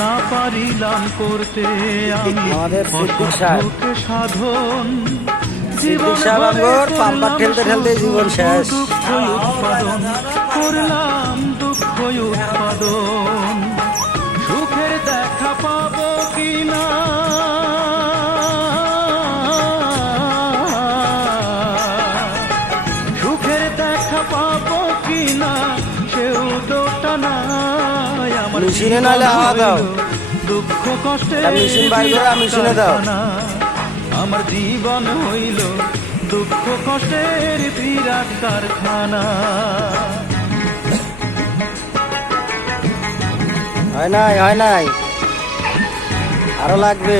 না পারিলাম করতে আমি অসাধ্যকে সাধন। জীবন পাম্পার ঠেলতে ঠেলতে জীবন শেষ। দুঃখ উৎপাদন করলাম, দুঃখ উৎপাদন। সুখের দেখা পাবো কিনা সুখের দেখা পাবো কিনা সেও তো টানাই। আমার মেশিনে নালে হাওয়া দাও, দুঃখ কষ্টে মেশিন বাইর করে মেশিনে দাও। আমার জীবন হইল দুঃখ কষ্টের বিরাট কারখানা। হয় নাই, হয় নাই, আরো লাগবে।